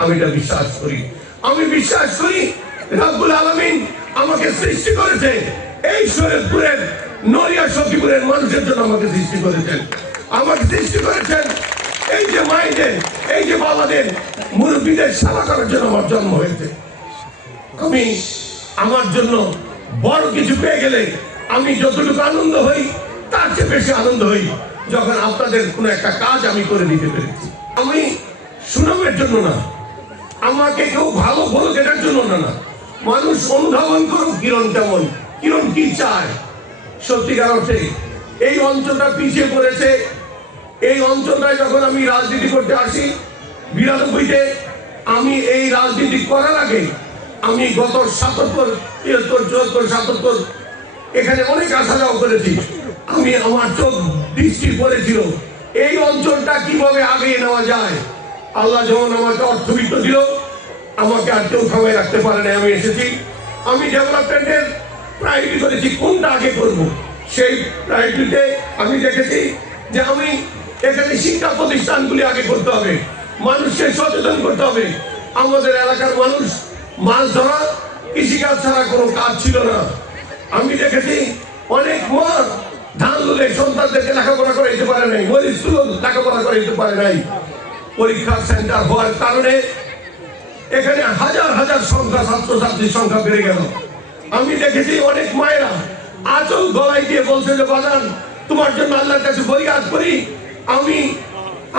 আমি এটা বিশ্বাস করি। আমি বিশ্বাস করি রব্বুল আলামিন আমাকে সৃষ্টি করেছে এই শরীয়তপুরের নড়িয়া সখীপুরের মানুষের জন্য আমাকে সৃষ্টি করেছেন। আমাকে সৃষ্টি করেছেন এই যে মায়েদের, এই যে বাবাদের, মুরব্বীদের সেবা করার জন্য আমার জন্ম হয়েছে। আমি আমার জন্য বড় কিছু পেয়ে গেলে আমি যতটুকু আনন্দ হই তার চেয়ে বেশি আনন্দ হই যখন আপনাদের কোনো একটা কাজ আমি করে দিতে পেরেছি। আমি সুনামের জন্য না, আমাকে কেউ ভালো বলুক এটার জন্য না, মানুষ অনুধাবন করুক কিরণ কেমন, কিরণ কি চায়। সত্যিকার অর্থে এই অঞ্চলটা পিছিয়ে পড়েছে। এই অঞ্চলটায় যখন আমি রাজনীতি করতে আসি 92-তে, আমি এই রাজনীতি করার আগে আমি গত 77, 73, 74, 77 এখানে অনেক আসা যাওয়া করেছি। আমি আমার চোখ দৃষ্টি পড়েছিল এই অঞ্চলটা কিভাবে আগিয়ে নেওয়া যায়। আল্লাহ যখন আমাকে অর্থবিত্ত দিল, আমাকে আর কেউ থামায় রাখতে পারে না। আমি এসেছি, আমি ডেভেলপমেন্টের প্রায়োরিটি করেছি কোনটা আগে করব। সেই প্রায়োরিটিতে আমি দেখেছি যে আমি এখানে শিক্ষা প্রতিষ্ঠানগুলি আগে করতে হবে, মানুষকে সচেতন করতে হবে। আমাদের এলাকার মানুষ মাছ ধরা, কৃষিকাজ ছাড়া কোনো কাজ ছিল না। আমি দেখেছি অনেক মা ধান তুলে সন্তানদেরকে লেখাপড়া করে দিতে পারে নাই, মরিচ তুলো লেখাপড়া করে দিতে পারে নাই। পরীক্ষার সেন্টার হওয়ার কারণে এখানে হাজার হাজার সংখ্যা ছাত্রছাত্রীর সংখ্যা বেড়ে গেল। আমি দেখেছি অনেক মায়েরা আঁচল গলায় দিয়ে বলছে যে বাজান তোমার জন্য আল্লাহর কাছে ফরিয়াদ করি, আমি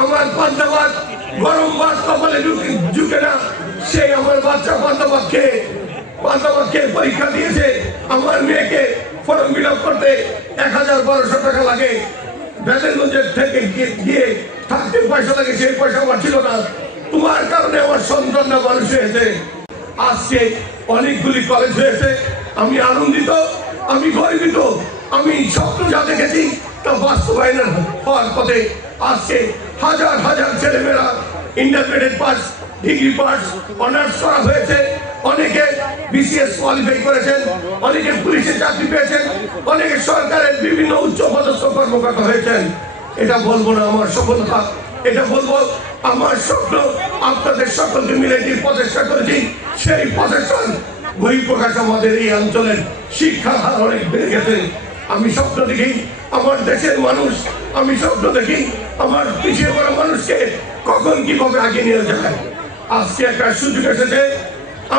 আমার পান্তা ভাত গরম ভাত কপালে ঝুঁকে না, সেই আমার বাচ্চা পান্তা ভাত খেয়ে পরীক্ষা দিয়েছে। আমার মেয়েকে ফর্ম ফিল আপ করতে 1000-1200 টাকা লাগে, বেদেরগঞ্জের থেকে গিয়ে থাকতে পয়সা লাগে, সেই পয়সা আমার ছিল না। তোমার কারণে আমার সন্তানরা মানুষ হয়েছে। আজকে অনেকগুলি কলেজ হয়েছে, আমি আনন্দিত, আমি গর্বিত। আমি স্বপ্ন যা দেখেছি তা বাস্তবায়ন হওয়ার পথে। আজকে হাজার হাজার ছেলেমেয়েরা intermediate pass, degree pass, honours করা হয়েছে। অনেকে বিসিএস কোয়ালিফাই করেছেন, অনেকে পুলিশে চাকরি পেয়েছেন, অনেকে সরকারের বিভিন্ন উচ্চ পদস্থ কর্মকর্তা হয়েছেন। এটা বলবো না আমার সফলতা, এটা বলবো আমার স্বপ্ন। আপনাদের সকলকে মিলে যে প্রচেষ্টা করেছি, সেই প্রচেষ্টার বহিঃপ্রকাশ আমাদের এই অঞ্চলের শিক্ষার হার অনেক বেড়ে গেছে। আমি স্বপ্ন দেখি আমার দেশের মানুষ, আমি স্বপ্ন দেখি আমার পিছিয়ে পড়া মানুষকে কখন কিভাবে আগে নিয়ে যায়। আজকে একটা সুযোগ এসেছে,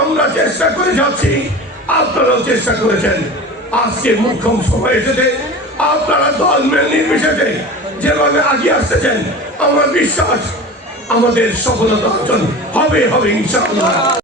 আমরা চেষ্টা করে যাচ্ছি, আপনারাও চেষ্টা করেছেন। আজকে মুখ্যম সময় এসেছে, আপনারা দল মেল নির্বিশেষে যেভাবে আগিয়ে আসতেছেন, আমার বিশ্বাস আমাদের সফলতা অর্জন হবে ইনশাআল্লাহ।